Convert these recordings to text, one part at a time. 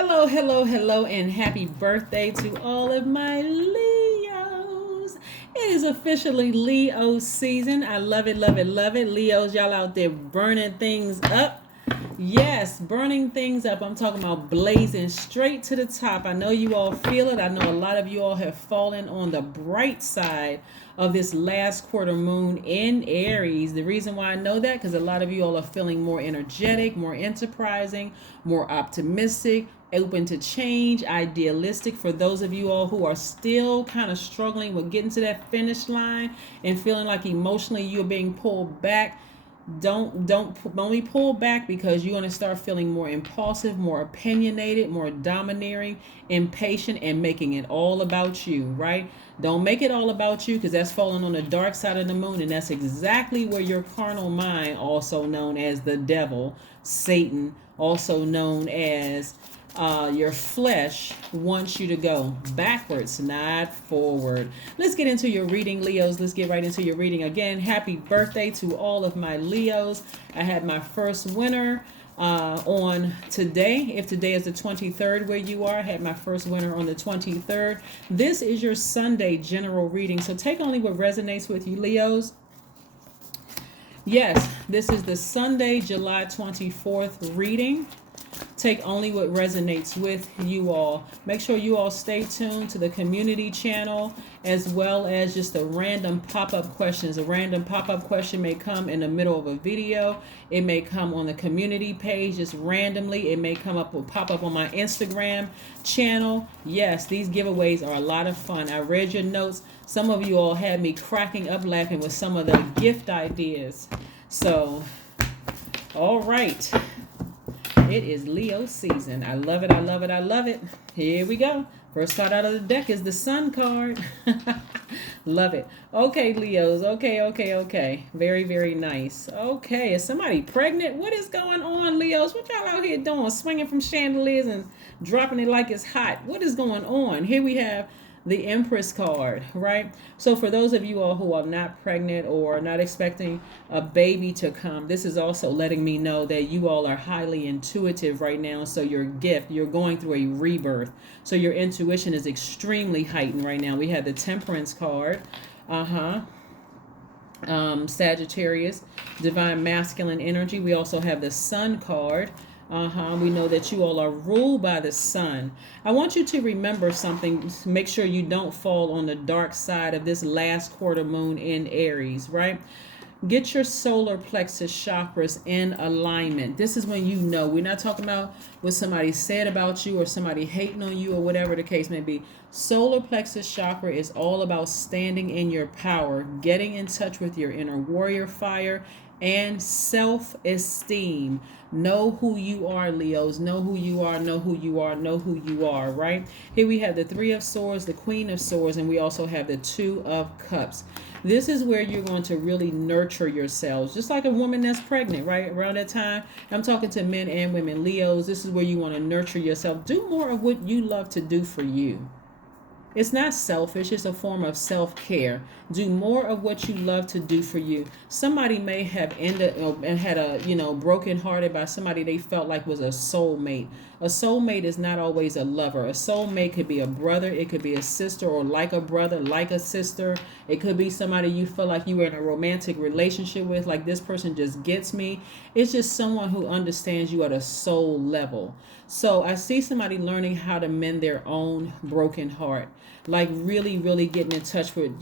Hello, hello, hello, and happy birthday to all of my Leos. It is officially Leo season. I love it, love it, love it. Leos, y'all out there burning things up. Yes, burning things up. I'm talking about blazing straight to the top. I know you all feel it. I know a lot of you all have fallen on the bright side of this last quarter moon in Aries. The reason why I know that, because a lot of you all are feeling more energetic, more enterprising, more optimistic, open to change, idealistic. For those of you all who are still kind of struggling with getting to that finish line and feeling like emotionally you're being pulled back, don't only pull back, because you're going to start feeling more impulsive, more opinionated, more domineering, impatient, and making it all about you, right? Don't make it all about you, because that's falling on the dark side of the moon, and that's exactly where your carnal mind, also known as the devil, Satan, also known as your flesh, wants you to go backwards, not forward. Let's get into your reading, Leos. Let's get right into your reading. Again, happy birthday to all of my Leos. I had my first winner on today. If today is the 23rd where you are, I had my first winner on the 23rd. This is your Sunday general reading, so take only what resonates with you, Leos. Yes, this is the Sunday, July 24th reading. Take only what resonates with you all. Make sure you all stay tuned to the community channel, as well as just the random pop-up questions. A random pop-up question may come in the middle of a video. It may come on the community page just randomly. It may come up or pop up on my Instagram channel. Yes, these giveaways are a lot of fun. I read your notes. Some of you all had me cracking up laughing with some of the gift ideas. So, all right. It is Leo season. I love it. I love it. I love it. Here we go. First card out of the deck is the Sun card. Love it. Okay, Leos. Okay. Very, very nice. Okay, is somebody pregnant? What is going on, Leos? What y'all out here doing? Swinging from chandeliers and dropping it like it's hot. What is going on? Here we have the Empress card, right? So for those of you all who are not pregnant or not expecting a baby to come, this is also letting me know that you all are highly intuitive right now. So your gift, you're going through a rebirth. So your intuition is extremely heightened right now. We have the Temperance card. Sagittarius, divine masculine energy. We also have the Sun card. We know that you all are ruled by the sun. I want you to remember something. Make sure you don't fall on the dark side of this last quarter moon in Aries, right? Get your solar plexus chakras in alignment. This is when you know. We're not talking about what somebody said about you or somebody hating on you or whatever the case may be. Solar plexus chakra is all about standing in your power, getting in touch with your inner warrior fire, and self-esteem. Know who you are, Leos. Know who you are, know who you are, know who you are, right? Here we have the Three of Swords, the Queen of Swords, and we also have the Two of Cups. This is where you're going to really nurture yourselves, just like a woman that's pregnant, right? Around that time, I'm talking to men and women. Leos, this is where you want to nurture yourself. Do more of what you love to do for you. It's not selfish. It's a form of self-care. Do more of what you love to do for you. Somebody may have ended and had a, broken hearted by somebody they felt like was a soulmate. A soulmate is not always a lover. A soulmate could be a brother. It could be a sister, or like a brother, like a sister. It could be somebody you feel like you were in a romantic relationship with, like this person just gets me. It's just someone who understands you at a soul level. So I see somebody learning how to mend their own broken heart, like really, really getting in touch with,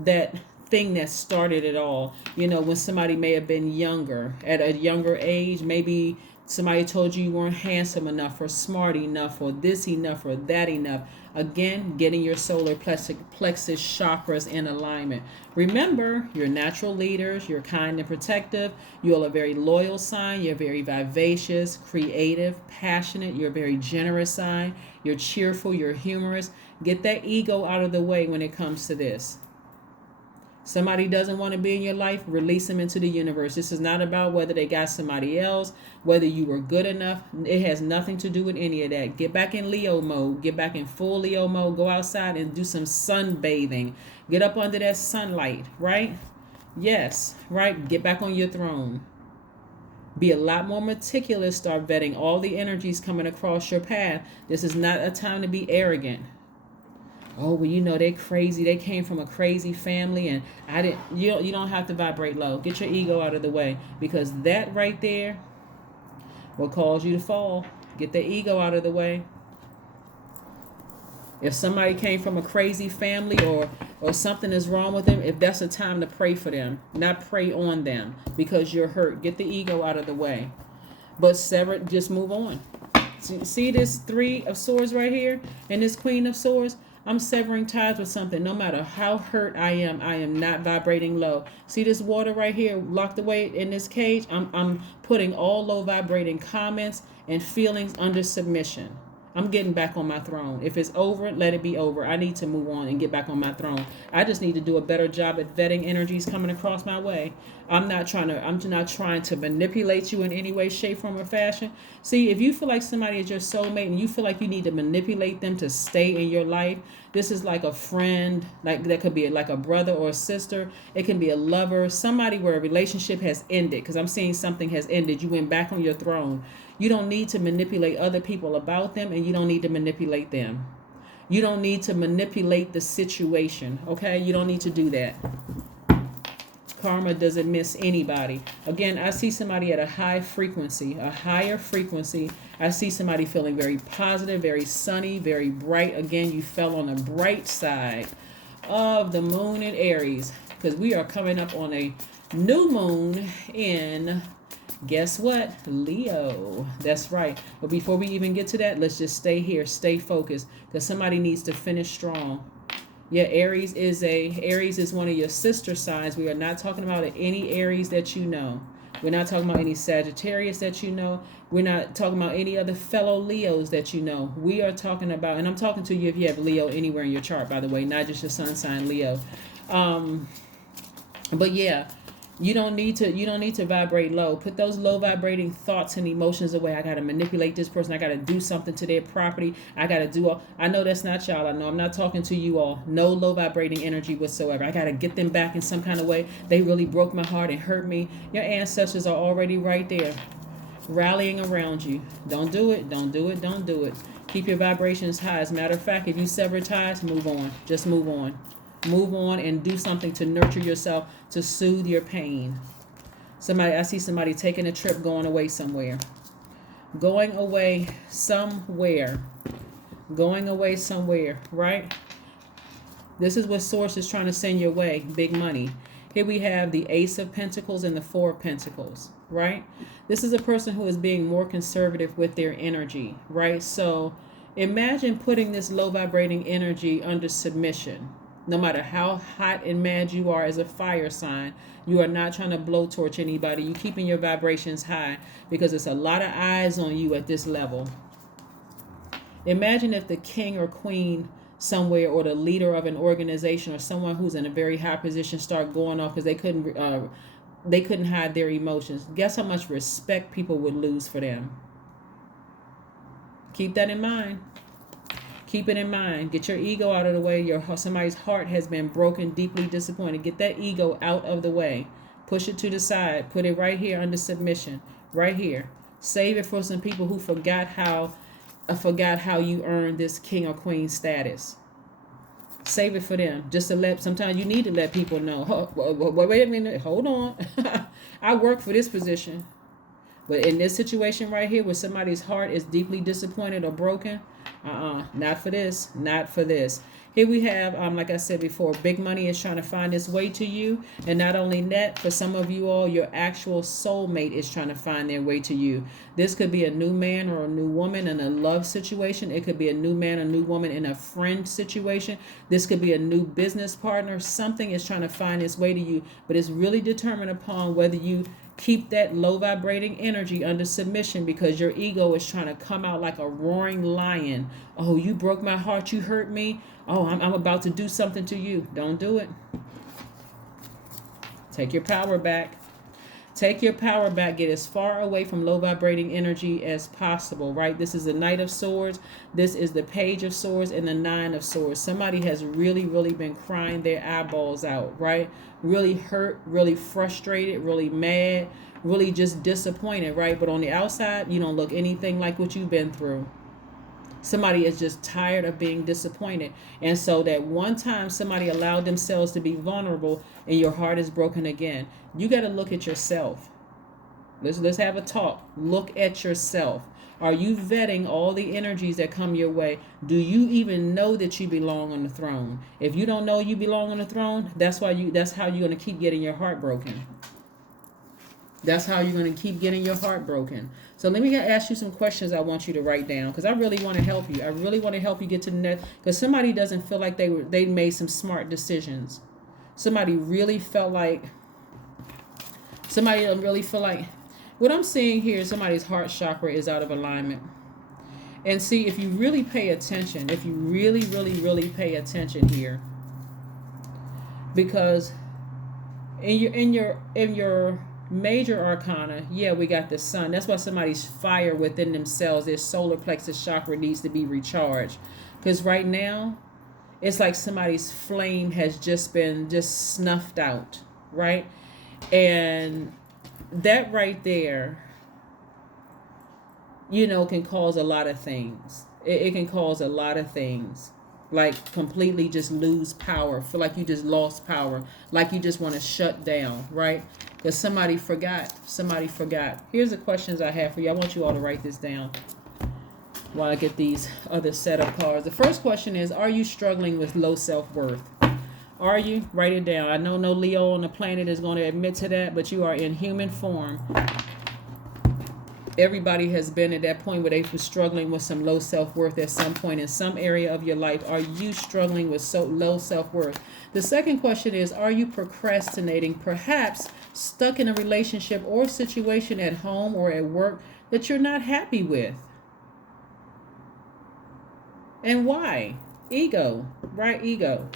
that thing that started it all. When somebody may have been younger, at a younger age, maybe somebody told you weren't handsome enough or smart enough or this enough or that enough. Again, getting your solar plexus chakras in alignment. Remember, you're natural leaders. You're kind and protective. You are a very loyal sign. You're very vivacious, creative, passionate. You're a very generous sign. You're cheerful. You're humorous. Get that ego out of the way when it comes to this. Somebody doesn't want to be in your life, release them into the universe. This is not about whether they got somebody else, whether you were good enough. It has nothing to do with any of that. Get back in Leo mode. Get back in full Leo mode. Go outside and do some sunbathing. Get up under that sunlight, right? Yes, right? Get back on your throne. Be a lot more meticulous. Start vetting all the energies coming across your path. This is not a time to be arrogant. Oh, well, you know, they're crazy. They came from a crazy family, and I didn't. You don't have to vibrate low. Get your ego out of the way, because that right there will cause you to fall. Get the ego out of the way. If somebody came from a crazy family, or something is wrong with them, if that's a time to pray for them, not pray on them because you're hurt. Get the ego out of the way. But sever it, just move on. See this Three of Swords right here and this Queen of Swords? I'm severing ties with something. No matter how hurt I am not vibrating low. See this water right here locked away in this cage? I'm putting all low vibrating comments and feelings under submission. I'm getting back on my throne. If it's over, let it be over. I need to move on and get back on my throne. I just need to do a better job at vetting energies coming across my way. I'm not trying to manipulate you in any way, shape, form, or fashion. See, if you feel like somebody is your soulmate and you feel like you need to manipulate them to stay in your life, this is like a friend, like that could be like a brother or a sister. It can be a lover, somebody where a relationship has ended, because I'm seeing something has ended. You went back on your throne. You don't need to manipulate other people about them, and you don't need to manipulate them. You don't need to manipulate the situation, okay? You don't need to do that. Karma doesn't miss anybody. Again, I see somebody at a high frequency, a higher frequency. I see somebody feeling very positive, very sunny, very bright. Again, you fell on the bright side of the moon in Aries, because we are coming up on a new moon in, guess what? Leo. That's right. But before we even get to that, let's just stay here, stay focused, because somebody needs to finish strong. Yeah, Aries is one of your sister signs. We are not talking about any Aries that you know. We're not talking about any Sagittarius that you know. We're not talking about any other fellow Leos that you know. We are talking about, and I'm talking to you if you have Leo anywhere in your chart, by the way, not just your sun sign Leo. But yeah, you don't need to vibrate low. Put those low vibrating thoughts and emotions away. I got to manipulate this person. I got to do something to their property. I got to do all. I know that's not y'all. I know I'm not talking to you all. No low vibrating energy whatsoever. I got to get them back in some kind of way. They really broke my heart and hurt me. Your ancestors are already right there, rallying around you. Don't do it. Don't do it. Don't do it. Keep your vibrations high. As a matter of fact, if you sever ties, move on. Just move on. Move on and do something to nurture yourself, to soothe your pain. I see somebody taking a trip, going away somewhere. Going away somewhere. Going away somewhere, right? This is what Source is trying to send your way, big money. Here we have the Ace of Pentacles and the Four of Pentacles, right? This is a person who is being more conservative with their energy, right? So imagine putting this low vibrating energy under submission. No matter how hot and mad you are as a fire sign, you are not trying to blowtorch anybody. You're keeping your vibrations high because it's a lot of eyes on you at this level. Imagine if the king or queen somewhere, or the leader of an organization, or someone who's in a very high position, start going off because they couldn't hide their emotions. Guess how much respect people would lose for them. Keep that in mind. Keep it in mind. Get your ego out of the way. Somebody's heart has been broken, deeply disappointed. Get that ego out of the way. Push it to the side. Put it right here under submission. Right here. Save it for some people who forgot how you earned this king or queen status. Save it for them. Just to sometimes you need to let people know. Wait a minute. Hold on. I work for this position. But in this situation right here, where somebody's heart is deeply disappointed or broken, not for this, not for this. Here we have, like I said before, big money is trying to find its way to you. And not only that, for some of you all, your actual soulmate is trying to find their way to you. This could be a new man or a new woman in a love situation. It could be a new man or new woman in a friend situation. This could be a new business partner. Something is trying to find its way to you, but it's really determined upon whether you keep that low vibrating energy under submission, because your ego is trying to come out like a roaring lion. Oh, you broke my heart. You hurt me. Oh, I'm about to do something to you. Don't do it. Take your power back. Take your power back. Get as far away from low vibrating energy as possible, right? This is the Knight of Swords. This is the Page of Swords and the Nine of Swords. Somebody has really, really been crying their eyeballs out, right? Really hurt, really frustrated, really mad, really just disappointed, right? But on the outside, you don't look anything like what you've been through. Somebody is just tired of being disappointed. And so that one time somebody allowed themselves to be vulnerable and your heart is broken again. You got to look at yourself. Let's have a talk. Look at yourself. Are you vetting all the energies that come your way? Do you even know that you belong on the throne? If you don't know you belong on the throne, that's how you're going to keep getting your heart broken. That's how you're going to keep getting your heart broken. So let me ask you some questions I want you to write down, because I really want to help you. I really want to help you get to the next, because somebody doesn't feel like they made some smart decisions. Somebody really felt like, what I'm seeing here is somebody's heart chakra is out of alignment. And see, if you really pay attention, if you really, really, really pay attention here, because in your major arcana, yeah, we got the sun. That's why somebody's fire within themselves, their solar plexus chakra needs to be recharged. Because right now, it's like somebody's flame has just been snuffed out, right? And that right there, can cause a lot of things. It can cause a lot of things. Like completely just lose power. Feel like you just lost power. Like you just want to shut down, right? Because somebody forgot. Here's the questions I have for you. I want you all to write this down while I get these other set of cards. The first question is, are you struggling with low self-worth? Are you? Write it down. I know no Leo on the planet is going to admit to that, but you are in human form. Everybody has been at that point where they were struggling with some low self-worth at some point in some area of your life. Are you struggling with so low self-worth? The second question is, are you procrastinating, perhaps stuck in a relationship or situation at home or at work that you're not happy with? And why? Ego, right? Ego.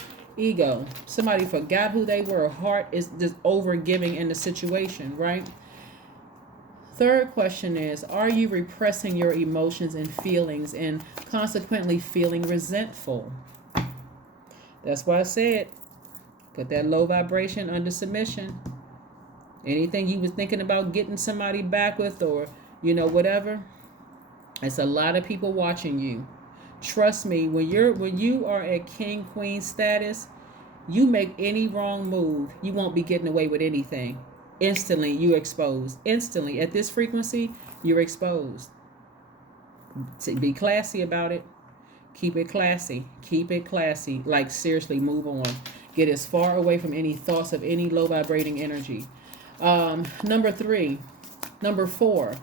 Somebody forgot who they were. Heart is just over giving in the situation, right? Third question is, are you repressing your emotions and feelings and consequently feeling resentful? That's why I said, put that low vibration under submission. Anything you was thinking about getting somebody back with, or, whatever, it's a lot of people watching you. Trust me, when you are at king, queen status, you make any wrong move, you won't be getting away with anything. Instantly, you're exposed. Instantly, at this frequency, you're exposed. To be classy about it. Keep it classy. Like, seriously, move on. Get as far away from any thoughts of any low vibrating energy. Number 4,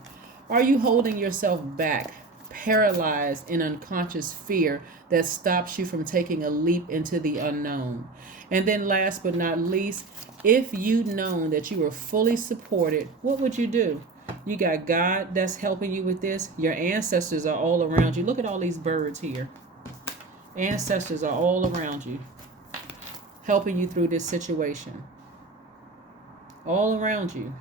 are you holding yourself back, paralyzed in unconscious fear that stops you from taking a leap into the unknown? And then last but not least, if you'd known that you were fully supported, what would you do? You got God that's helping you with this. Your ancestors are all around you. Look at all these birds here. Ancestors are all around you, helping you through this situation. All around you.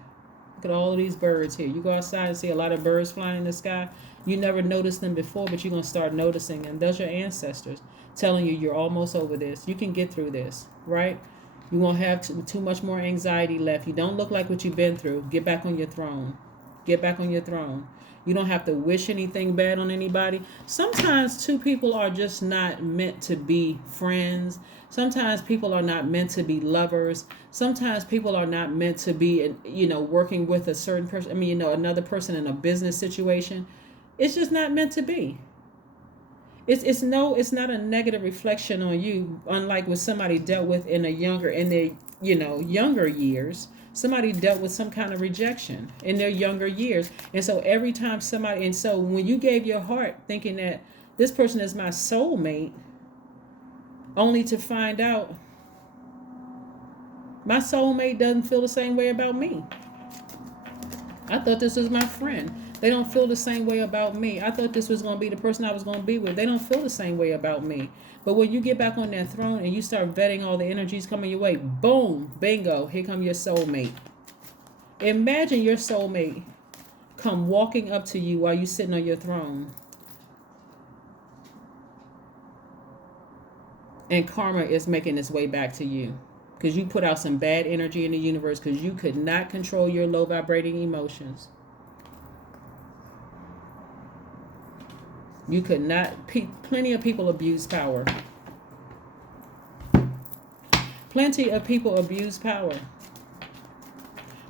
Look at all of these birds here. You go outside and see a lot of birds flying in the sky. You never noticed them before, but you're going to start noticing them. Those are your ancestors telling you you're almost over this. You can get through this, right? You won't have too much more anxiety left. You don't look like what you've been through. Get back on your throne. Get back on your throne. You don't have to wish anything bad on anybody. Sometimes two people are just not meant to be friends. Sometimes people are not meant to be lovers. Sometimes people are not meant to be, working with a certain person. Another person in a business situation. It's just not meant to be. It's not a negative reflection on you, unlike what somebody dealt with in their younger years. Somebody dealt with some kind of rejection in their younger years. And so every time when you gave your heart thinking that this person is my soulmate, only to find out my soulmate doesn't feel the same way about me. I thought this was my friend. They don't feel the same way about me. I thought this was going to be the person I was going to be with. They don't feel the same way about me. But when you get back on that throne and you start vetting all the energies coming your way, boom, bingo, here come your soulmate. Imagine your soulmate come walking up to you while you're sitting on your throne. And karma is making its way back to you. because you put out some bad energy in the universe because you could not control your low vibrating emotions. You could not. Plenty of people abuse power. Plenty of people abuse power.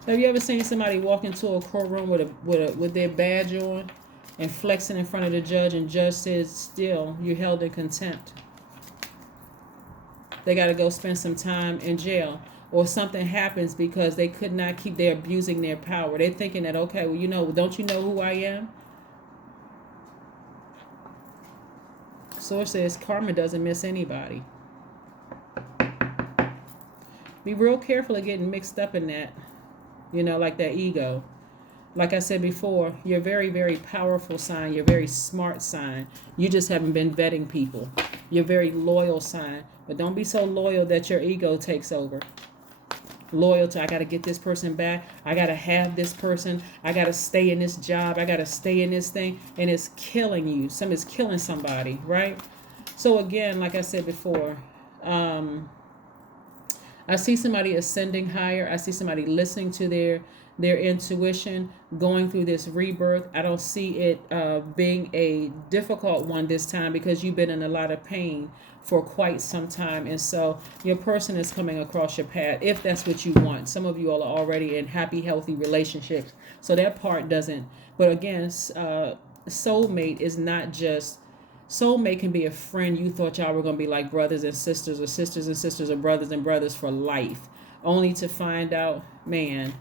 Have you ever seen somebody walk into a courtroom with their badge on and flexing in front of the judge, and judge says, still, you're held in contempt? They got to go spend some time in jail, or something happens because they could not keep, they're abusing their power. They're thinking that, okay, well, don't you know who I am? Source says karma doesn't miss anybody. Be real careful of getting mixed up in that, like that ego. Like I said before, you're a very, very powerful sign. You're a very smart sign. You just haven't been vetting people. You're a very loyal sign. But don't be so loyal that your ego takes over. Loyalty, I got to get this person back. I got to have this person. I got to stay in this job. I got to stay in this thing. And it's killing you. It's killing somebody, right? So again, like I said before, I see somebody ascending higher. I see somebody listening to their intuition, going through this rebirth. I don't see it being a difficult one this time because you've been in a lot of pain for quite some time. And so your person is coming across your path if that's what you want. Some of you all are already in happy, healthy relationships. So that part doesn't. But again, soulmate is not just... Soulmate can be a friend. You thought y'all were going to be like brothers and sisters, or sisters and sisters, or brothers and brothers for life. Only to find out, man,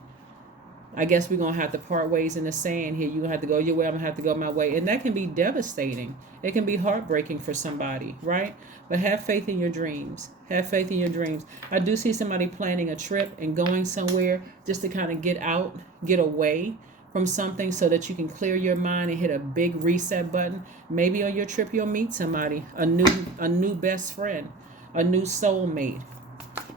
I guess we're going to have to part ways in the sand here. You're going to have to go your way. I'm going to have to go my way. And that can be devastating. It can be heartbreaking for somebody, right? But have faith in your dreams. Have faith in your dreams. I do see somebody planning a trip and going somewhere just to kind of get out, get away from something so that you can clear your mind and hit a big reset button. Maybe on your trip you'll meet somebody, a new best friend, a new soulmate.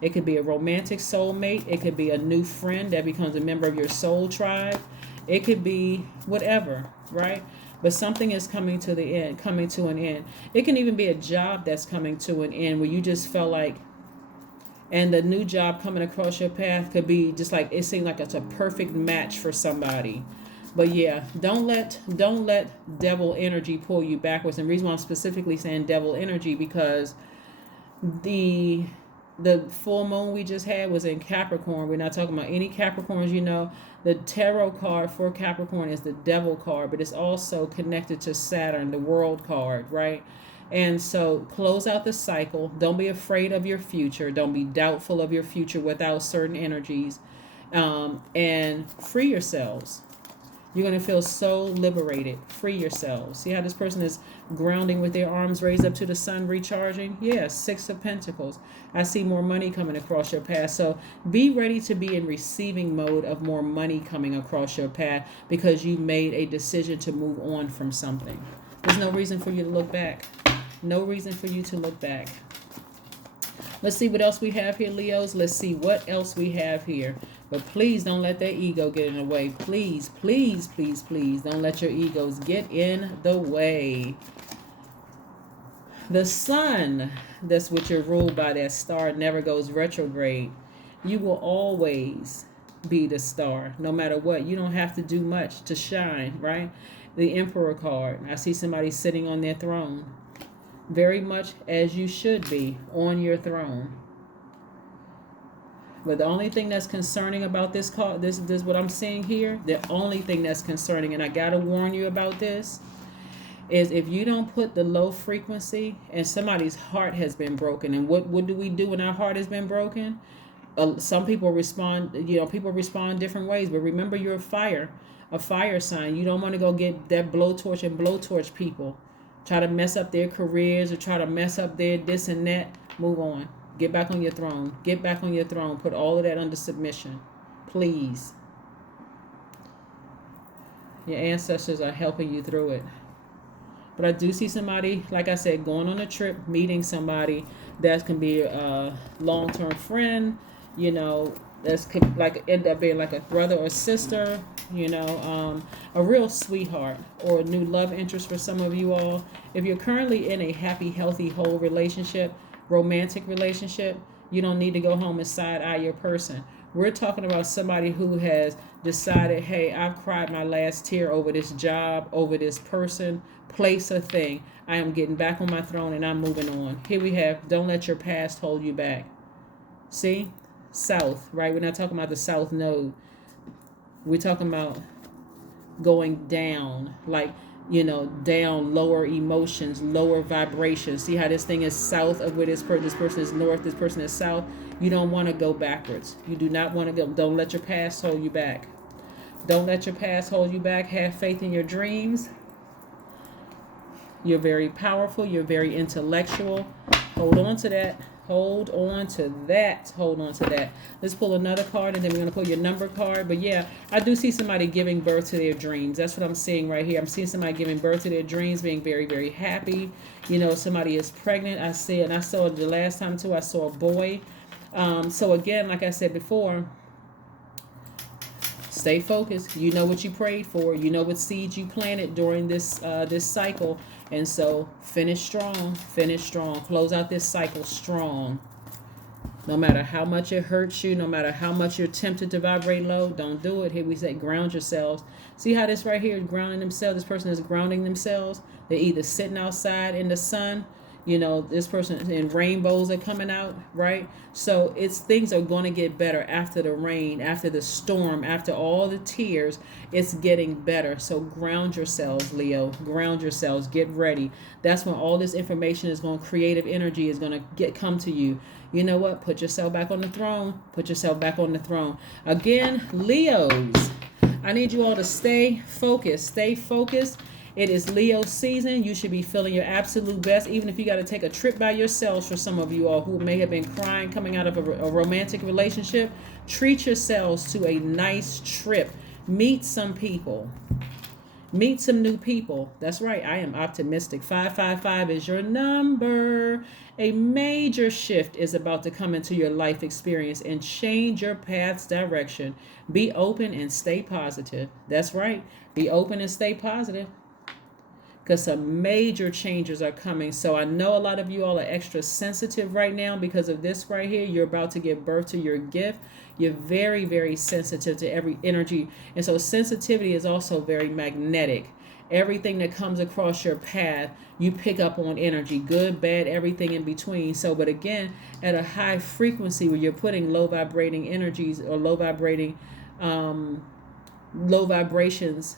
It could be a romantic soulmate. It could be a new friend that becomes a member of your soul tribe. It could be whatever, right? But something is coming to an end. It can even be a job that's coming to an end where you just felt like, and the new job coming across your path could be just like, it seemed like it's a perfect match for somebody. But yeah, don't let devil energy pull you backwards. And the reason why I'm specifically saying devil energy, because the full moon we just had was in Capricorn. We're not talking about any Capricorns. The tarot card for Capricorn is the devil card, but it's also connected to Saturn, the world card, right? And so close out the cycle. Don't be afraid of your future. Don't be doubtful of your future without certain energies. And free yourselves. You're going to feel so liberated. Free yourselves. See how this person is grounding with their arms raised up to the sun, recharging? Yeah, 6 of Pentacles. I see more money coming across your path. So be ready to be in receiving mode of more money coming across your path because you made a decision to move on from something. There's no reason for you to look back. No reason for you to look back. Let's see what else we have here, Leos. Let's see what else we have here. But please don't let that ego get in the way. Please, please, please, please don't let your egos get in the way. The sun, that's what you're ruled by, that star never goes retrograde. You will always be the star, no matter what. You don't have to do much to shine, right? The Emperor card. I see somebody sitting on their throne. Very much as you should be on your throne. But the only thing that's concerning about this card, this what I'm seeing here, the only thing that's concerning, and I got to warn you about this, is if you don't put the low frequency and somebody's heart has been broken. And what do we do when our heart has been broken? Some people respond, people respond different ways. But remember, you're a fire sign. You don't want to go get that blowtorch and blowtorch people. Try to mess up their careers or try to mess up their this and that. Move on. Get back on your throne. Get back on your throne. Put all of that under submission. Please. Your ancestors are helping you through it. But I do see somebody, like I said, going on a trip, meeting somebody that can be a long-term friend, that's like end up being like a brother or sister, a real sweetheart or a new love interest for some of you all. If you're currently in a happy, healthy, whole relationship, romantic relationship, You don't need to go home and side eye your person. We're talking about somebody who has decided, hey, I've cried my last tear over this job, over this person, place, or thing. I am getting back on my throne and I'm moving on. Here we have, don't let your past hold you back. See? South, right? We're not talking about the south node. We're talking about going down, like, down, lower emotions, lower vibrations. See how this thing is south of where this person is north, this person is south. You don't want to go backwards. You do not want to go. Don't let your past hold you back. Don't let your past hold you back. Have faith in your dreams. You're very powerful. You're very intellectual. Hold on to that. Hold on to that. Hold on to that. Let's pull another card, and then we're going to pull your number card. But yeah, I do see somebody giving birth to their dreams. That's what I'm seeing right here. I'm seeing somebody giving birth to their dreams, being very, very happy. Somebody is pregnant. I see it. And I saw it the last time too. I saw a boy. So again, like I said before, stay focused. You know what you prayed for. You know what seeds you planted during this cycle. And so finish strong. Finish strong. Close out this cycle strong. No matter how much it hurts you, no matter how much you're tempted to vibrate low, don't do it. Here we say ground yourselves. See how this right here is grounding themselves? This person is grounding themselves. They're either sitting outside in the sun. This person, and rainbows are coming out, right? So things are going to get better after the rain, after the storm, after all the tears. It's getting better. So ground yourselves, Leo. Ground yourselves. Get ready. That's when all this information is going, creative energy is going to come to you. You know what? Put yourself back on the throne. Put yourself back on the throne. Again, Leos, I need you all to stay focused. Stay focused. It is Leo season. You should be feeling your absolute best, even if you got to take a trip by yourselves. For some of you all who may have been crying coming out of a romantic relationship, treat yourselves to a nice trip. Meet some people. Meet some new people. That's right. I am optimistic. 555 is your number. A major shift is about to come into your life experience and change your path's direction. Be open and stay positive. That's right. Be open and stay positive, because some major changes are coming. So I know a lot of you all are extra sensitive right now because of this right here. You're about to give birth to your gift. You're very, very sensitive to every energy. And so sensitivity is also very magnetic. Everything that comes across your path, you pick up on energy, good, bad, everything in between. So, but again, at a high frequency where you're putting low vibrating energies or low vibrations,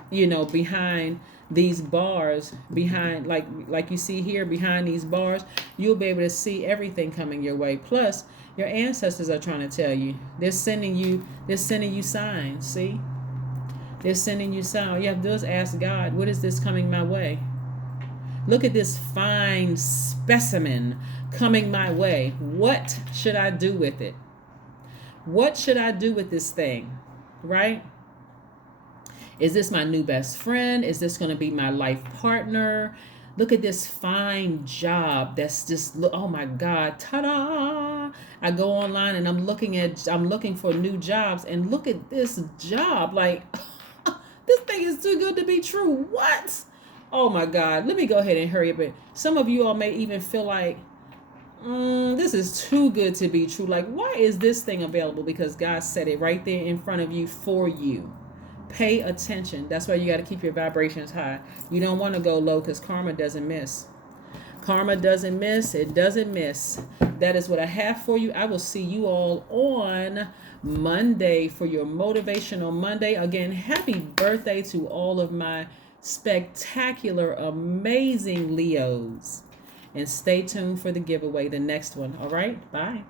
behind these bars, behind like you see here, behind these bars, you'll be able to see everything coming your way. Plus, your ancestors are trying to tell you. They're sending you signs. See? They're sending you signs. All you have to do is ask God, what is this coming my way? Look at this fine specimen coming my way. What should I do with it? What should I do with this thing? Right? Is this my new best friend? Is this going to be my life partner? Look at this fine job. That's just, oh my God, ta-da! I go online and I'm looking for new jobs, and look at this job. Like, this thing is too good to be true. What? Oh my God. Let me go ahead and hurry up. Some of you all may even feel like, this is too good to be true. Like, why is this thing available? Because God said it right there in front of you for you. Pay attention. That's why you got to keep your vibrations high. You don't want to go low, because karma doesn't miss. Karma doesn't miss. It doesn't miss. That is what I have for you. I will see you all on Monday for your Motivational Monday. Again, happy birthday to all of my spectacular, amazing Leos. And stay tuned for the giveaway, the next one. All right? Bye.